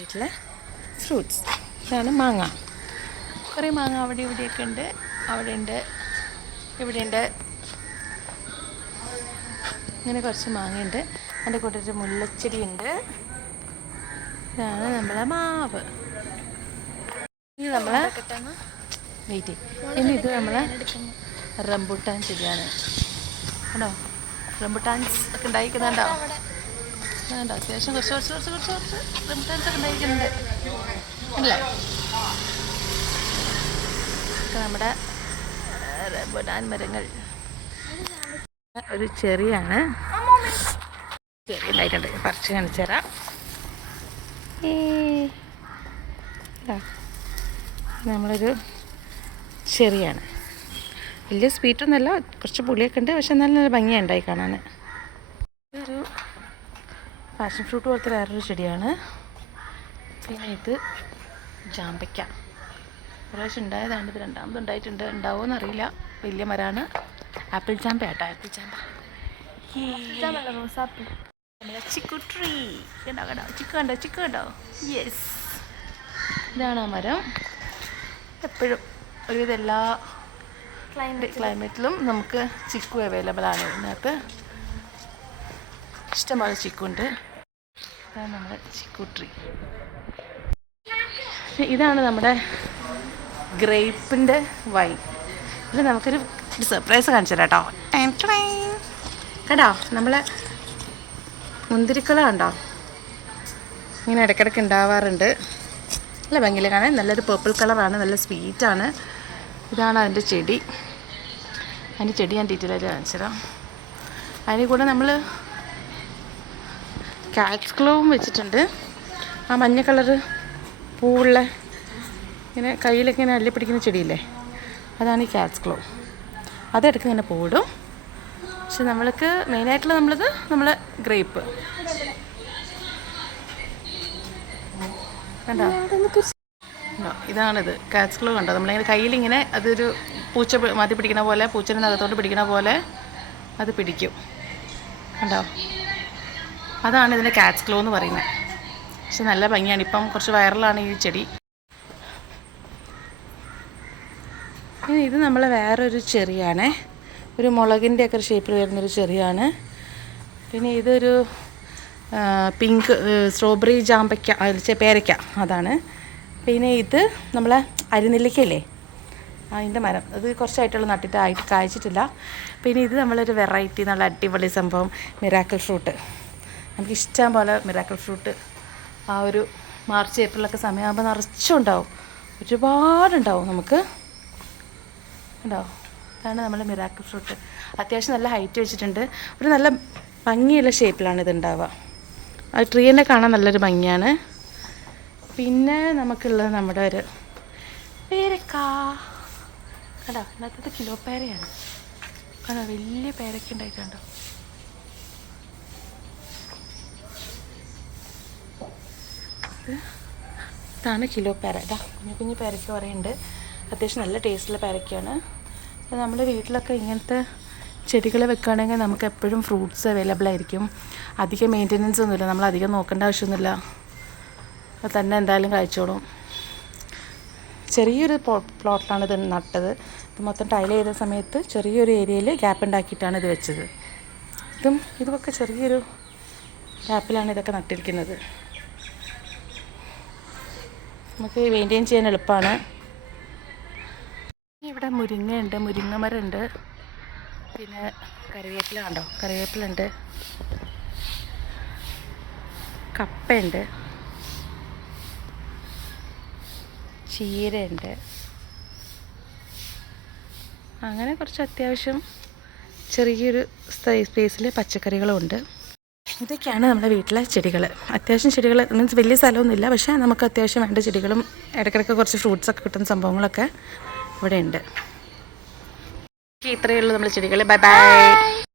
വീട്ടിലെ ഫ്രൂട്ട്സ് ഇതാണ് മാങ്ങ. കുറേ മാങ്ങ അവിടെ ഇവിടെയൊക്കെ ഉണ്ട്. അവിടെ ഉണ്ട്, ഇവിടെ ഉണ്ട്. ഇങ്ങനെ കുറച്ച് മാങ്ങയുണ്ട്. അതിൻ്റെ കൂടെ ഒരു മുല്ലച്ചെടി ഉണ്ട്. ഇതാണ് നമ്മളെ മാവ്. ഇത് നമ്മളെ വെയിറ്റ് ഇനി ഇത് നമ്മളെ റംബുട്ടാൻ ചെടിയാണ്. കണ്ടോ, റംബുട്ടാൻസ് ഒക്കെ ഉണ്ടായിരിക്കുന്നുണ്ടോ? വേണ്ട, അത്യാവശ്യം കുറച്ച് റംബുട്ടാൻസ് ഒക്കെ ഉണ്ടായിരിക്കുന്നുണ്ട് അല്ലേ? നമ്മുടെ റംബുട്ടാൻ മരങ്ങൾ. ഒരു ചെറിയാണ്, ചെറി ഉണ്ടായിട്ടുണ്ട്. പറിച്ച് കാണിച്ചു തരാം. നമ്മളൊരു ചെറിയാണ്. വലിയ സ്വീറ്റൊന്നുമല്ല, കുറച്ച് പുളിയൊക്കെ ഉണ്ട്. പക്ഷെ നല്ല നല്ല ഭംഗിയുണ്ടായി കാണാൻ. ഇതൊരു പാഷൻ ഫ്രൂട്ട് പോലത്തെ വേറൊരു ചെടിയാണ്. പിന്നെ ഇത് ജാമ്പയ്ക്ക. പ്രാവശ്യം ഉണ്ടായതാണ്. ഇത് രണ്ടാമത് ഉണ്ടായിട്ടുണ്ട്. ഉണ്ടാവുമെന്ന് അറിയില്ല. വലിയ മരമാണ്. ആപ്പിൾ ചാമ്പ കേട്ടോ, ആപ്പിൾ ചാമ്പ. ചിക്കു ട്രീ കണ്ടോ, കണ്ടോ ചിക്കു കണ്ടോ, ചിക്കു കണ്ടോ? യെസ്, ഇതാണ് ആ മരം. എപ്പോഴും ഒരുവിധം എല്ലാ ക്ലൈമറ്റിലും നമുക്ക് ചിക്കു അവൈലബിൾ ആണ്. ഇതിനകത്ത് ഇഷ്ടംപോലെ ചിക്കു ഉണ്ട്. ഇതാണ് നമ്മുടെ ചിക്കു ട്രീ. ഇതാണ് നമ്മുടെ ഗ്രേപ്പിൻ്റെ വൈൻ. ഇത് നമുക്കൊരു സർപ്രൈസ് കാണിച്ചു തരാം കേട്ടോ. കേട്ടോ, നമ്മളെ മുന്തിരിക്കുല കണ്ടോ, ഇങ്ങനെ ഇടയ്ക്കിടയ്ക്ക് ഉണ്ടാവാറുണ്ട്. നല്ല ഭംഗിയിൽ കാണാൻ. നല്ലൊരു പേർപ്പിൾ കളറാണ്, നല്ല സ്വീറ്റാണ്. ഇതാണ് അതിൻ്റെ ചെടി. അതിൻ്റെ ചെടി ഞാൻ ഡീറ്റെയിലായിട്ട് കാണിച്ചു തരാം. അതിന് കൂടെ നമ്മൾ കാറ്റ്സ് ക്ലോവും വെച്ചിട്ടുണ്ട്. ആ മഞ്ഞ കളറ് പൂവുള്ള ഇങ്ങനെ കയ്യിലൊക്കെ ഇങ്ങനെ അള്ളിപ്പിടിക്കുന്ന ചെടിയില്ലേ, അതാണ് ഈ കാറ്റ്സ് ക്ലോ. അതെടുക്ക് ഇങ്ങനെ പൂവിടും. പക്ഷെ നമ്മൾക്ക് മെയിനായിട്ടുള്ള നമ്മൾ ഗ്രേപ്പ് കണ്ടോ. ഇതാണിത് കാറ്റ്സ് ക്ലോ. കണ്ടോ, നമ്മളിങ്ങനെ കയ്യിലിങ്ങനെ അതൊരു പൂച്ച മാറ്റി പിടിക്കണ പോലെ, പൂച്ചൻ്റെ അകത്തോട്ട് പിടിക്കണ പോലെ അത് പിടിക്കും. കണ്ടോ, അതാണ് ഇതിൻ്റെ കാറ്റ്സ് ക്ലോ എന്ന് പറയുന്നത്. പക്ഷെ നല്ല ഭംഗിയാണ്. ഇപ്പം കുറച്ച് വൈറലാണ് ഈ ചെടി. ഇത് നമ്മളെ വേറൊരു ചെറിയാണേ, ഒരു മുളകിൻ്റെ ഒക്കെ ഒരു ഷേപ്പിൽ വരുന്നൊരു ചെറിയാണ്. പിന്നെ ഇതൊരു പിങ്ക് സ്ട്രോബെറി ജാമ്പയ്ക്ക, പേരയ്ക്ക, അതാണ്. പിന്നെ ഇത് നമ്മളെ അരിനെല്ലിക്കയില്ലേ, അതിൻ്റെ മരം. അത് കുറച്ചായിട്ടുള്ള നട്ടിട്ട് കായ്ച്ചിട്ടില്ല. പിന്നെ ഇത് നമ്മളൊരു വെറൈറ്റി, നല്ല അടിപൊളി സംഭവം, മിറാക്കിൾ ഫ്രൂട്ട്. നമുക്ക് ഇഷ്ടം പോലെ മിറാക്കിൾ ഫ്രൂട്ട് ആ ഒരു മാർച്ച് ഏപ്രിലൊക്കെ സമയമാകുമ്പോൾ നിറച്ചും ഉണ്ടാവും, ഒരുപാടുണ്ടാവും നമുക്ക്. ഉണ്ടാവും. അതാണ് നമ്മുടെ മിറാക്കിൾ ഫ്രൂട്ട്. അത്യാവശ്യം നല്ല ഹൈറ്റ് വെച്ചിട്ടുണ്ട്. ഒരു നല്ല ഭംഗിയുള്ള ഷേപ്പിലാണ് ഇത് ഉണ്ടാവുക. ആ ട്രീനെ കാണാൻ നല്ലൊരു ഭംഗിയാണ്. പിന്നെ നമുക്കുള്ളത് നമ്മുടെ ഒരു പേരക്ക. കണ്ടോ, ഇന്നത്തെ കിലോ പേരയാണ്. കണ്ടോ, വലിയ പേരക്ക ഉണ്ടായിട്ടുണ്ടോ. ഇതാണ് കിലോ പേര. ഇതാ കുഞ്ഞു കുഞ്ഞു പേരയ്ക്ക പറയുന്നുണ്ട്. അത്യാവശ്യം നല്ല ടേസ്റ്റുള്ള പേരയ്ക്കാണ്. അപ്പോൾ നമ്മുടെ വീട്ടിലൊക്കെ ഇങ്ങനത്തെ ചെടികൾ വെക്കുകയാണെങ്കിൽ നമുക്ക് എപ്പോഴും ഫ്രൂട്ട്സ് അവൈലബിൾ ആയിരിക്കും. അധികം മെയിൻ്റെനൻസ് ഒന്നുമില്ല, നമ്മൾ അധികം നോക്കേണ്ട ആവശ്യമൊന്നുമില്ല. അപ്പോൾ തന്നെ എന്തായാലും കഴിച്ചോളും. ചെറിയൊരു പ്ലോട്ടിലാണ് ഇത് നട്ടത്. ഇത് മൊത്തം ടൈൽ ചെയ്ത സമയത്ത് ചെറിയൊരു ഏരിയയിൽ ഗ്യാപ്പ് ഉണ്ടാക്കിയിട്ടാണ് ഇത് വെച്ചത്. ഇതൊക്കെ ചെറിയൊരു ഗ്യാപ്പിലാണ് ഇതൊക്കെ നട്ടിരിക്കുന്നത്. നമുക്ക് മെയിൻറ്റെയിൻ ചെയ്യാൻ എളുപ്പമാണ്. ഇവിടെ മുരിങ്ങയുണ്ട്, മുരിങ്ങ മരമുണ്ട്. പിന്നെ കറിവേപ്പില കണ്ടോ, കറിവേപ്പിലുണ്ട്. കപ്പയുണ്ട്, ചീരയുണ്ട്. അങ്ങനെ കുറച്ച് അത്യാവശ്യം ചെറിയൊരു സ്പേസിൽ പച്ചക്കറികളുമുണ്ട്. ഇതൊക്കെയാണ് നമ്മുടെ വീട്ടിലെ ചെടികൾ. അത്യാവശ്യം ചെടികൾ മീൻസ് വലിയ സ്ഥലമൊന്നുമില്ല, പക്ഷേ നമുക്ക് അത്യാവശ്യം വേണ്ട ചെടികളും ഇടയ്ക്കിടയ്ക്ക് കുറച്ച് ഫ്രൂട്ട്സൊക്കെ കിട്ടുന്ന സംഭവങ്ങളൊക്കെ ഇവിടെ ഉണ്ട്. ഇത്രയേ ഉള്ളൂ നമ്മുടെ ചെടികൾ. Bye bye.